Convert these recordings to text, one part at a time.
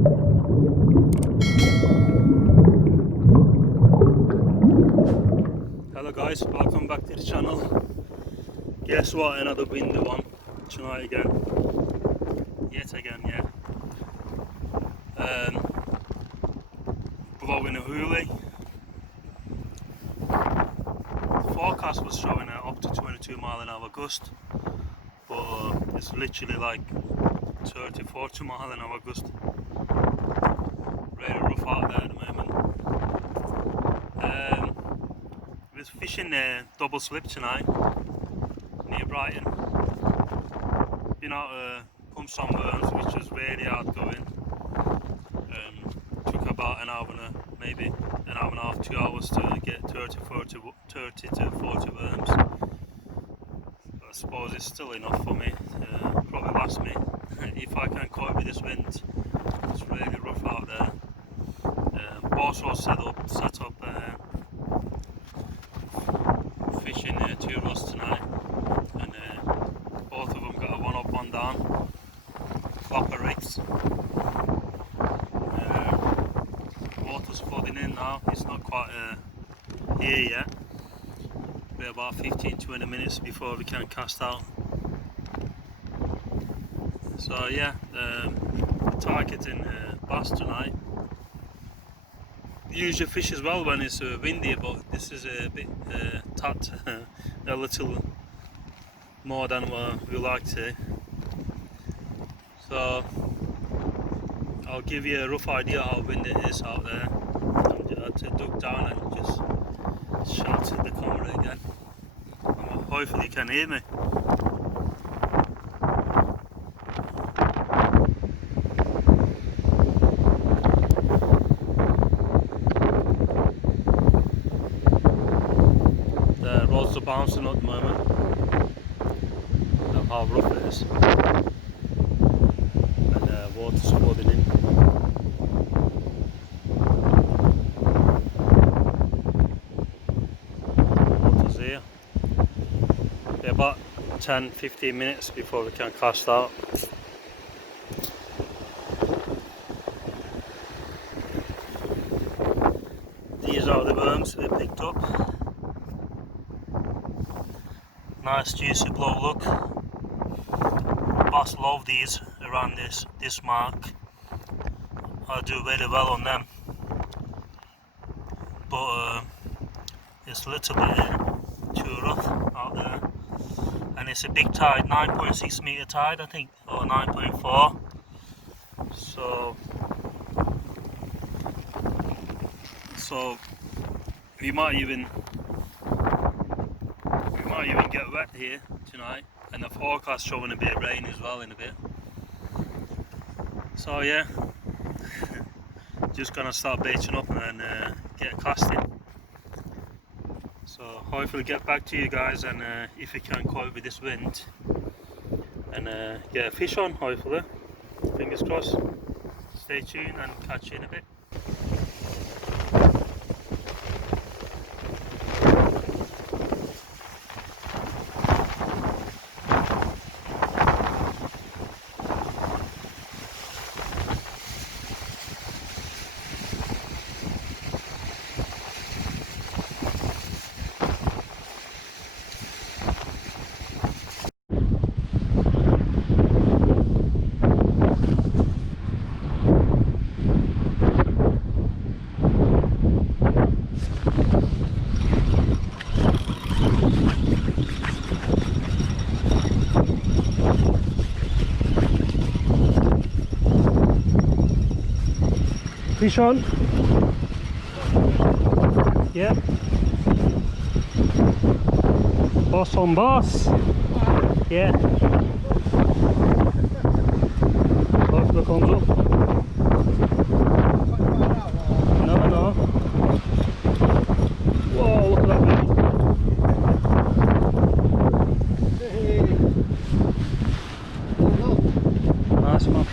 Hello guys, welcome back to the channel. Guess what, another windy one tonight again. Yet again, yeah. Blowing a hoolie. The forecast was showing up to 22 mile an hour gust, but it's literally like 30-40 mile an hour gust. Really rough out there at the moment. Was fishing double slip tonight near Brighton. Been out pump some worms, which was really hard going. Took about maybe an hour and a half, 2 hours to get 30 to 40 worms. I suppose it's still enough for me, probably last me. If I can cope with this wind, it's really rough out there. Also set up fishing 2 rods tonight, and both of them got a 1 up 1 down flopper rigs. Water's flooding in now. It's not quite here yet. We're about 15-20 minutes before we can cast out. So yeah, targeting bass tonight. Usually fish as well when it's windy, but this is a bit taut, a little more than what we like to. So I'll give you a rough idea how windy it is out there. I had to duck down and just shout at the camera again. Hopefully you can hear me. The rods are bouncing at the moment. Of how rough it is. And water's flooding in. Water's here. Be about 10-15 minutes before we can cast out. These are the worms we picked up. Nice juicy blow look. Bass love these around this mark. I do very well on them, but it's a little bit too rough out there, and it's a big tide, 9.6 meter tide I think, or 9.4. So we might even get wet here tonight, and the forecast showing a bit of rain as well in a bit. So yeah, just gonna start baiting up and get casting. So hopefully get back to you guys, and if you can cope with this wind, and get a fish on, hopefully. Fingers crossed. Stay tuned and catch you in a bit. Fish on? Yeah. Boss on boss. Yeah. Hopefully comes up. No. Whoa, look at that one. Nice one.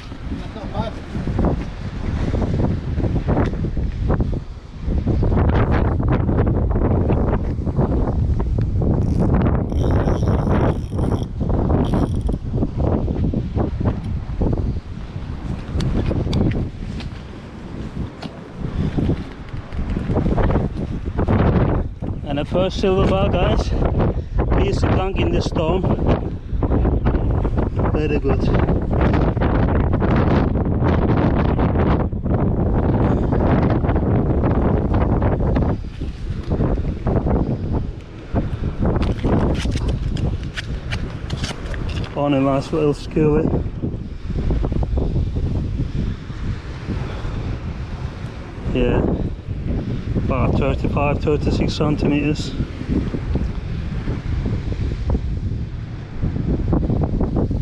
First silver bar, guys. Piece of blank in the storm. Very good. On a nice little skillet. Yeah, about 35-36 centimeters.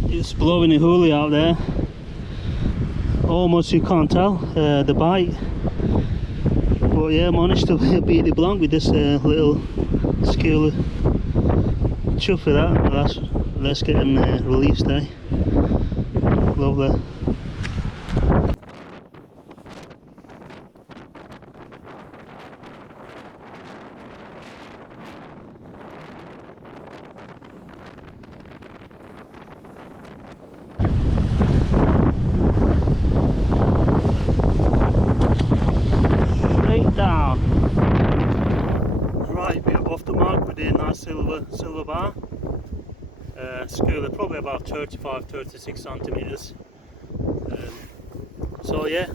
It's blowing a hoolie out there. Almost you can't tell the bite. But yeah, managed to beat the blank with this little skillet. Chuff for that. Let's get him released, eh? Lovely. Straight down. Right, we're off the mark with a nice silver bar. Skillet probably about 35-36 centimeters. So yeah,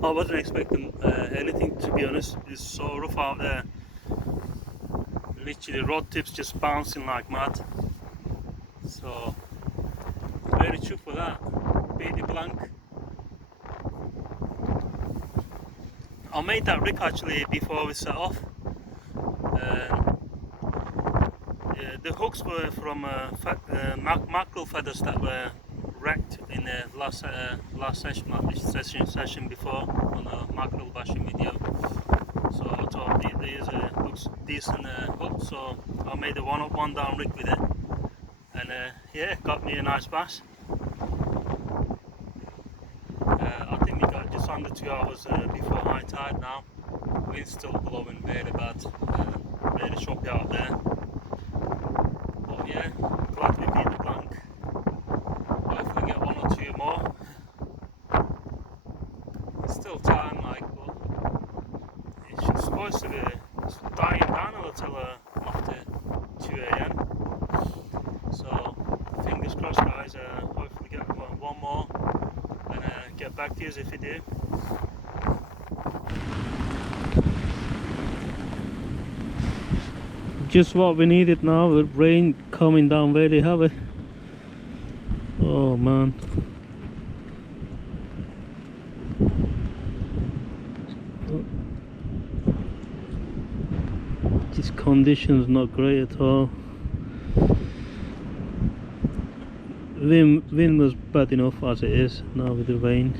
I wasn't expecting anything, to be honest. It's so rough out there. Literally rod tips just bouncing like mad. So very true for that. Beat the blank. I made that rig actually before we set off. The hooks were from mackerel feathers that were wrecked in the last session before on a mackerel bashing video. So I thought these looks decent hook, so I made a one down rig with it, and yeah, got me a nice bass. I think we got just under 2 hours before high tide now. Wind's still blowing very bad, very choppy out there. But yeah, glad we beat the blank. Hopefully get 1 or 2 more. It's still time, like, but it's supposed to be dying down a little after 2 AM. So fingers crossed, guys. Hopefully get 1 more and get back to you if you do. Just what we needed now, with rain coming down very heavy. Oh man. This condition's not great at all. Wind was bad enough as it is now with the rain.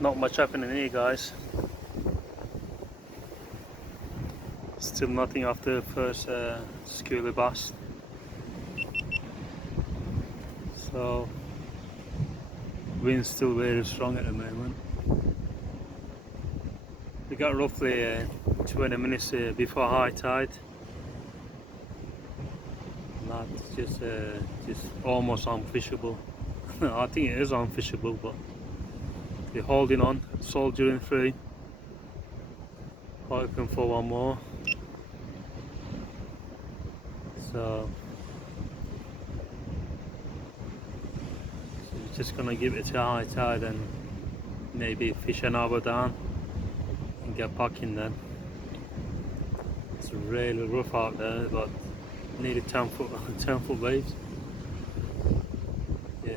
Not much happening here, guys. Still nothing after the first skillet bass. So wind's still very strong at the moment. We got roughly 20 minutes before high tide. That's just almost unfishable. I think it is unfishable, but we're holding on, soldiering through, hoping for 1 more. So we're just gonna give it to high tide and maybe fish an hour down and get back in then. It's really rough out there, but nearly 10 foot waves. Yeah.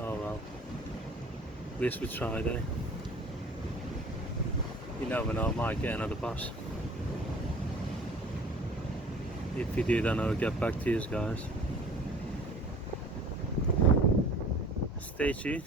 Oh well. At least we tried, eh? You never know, I might get another bass. If you do, then I'll get back to you guys. Stay tuned.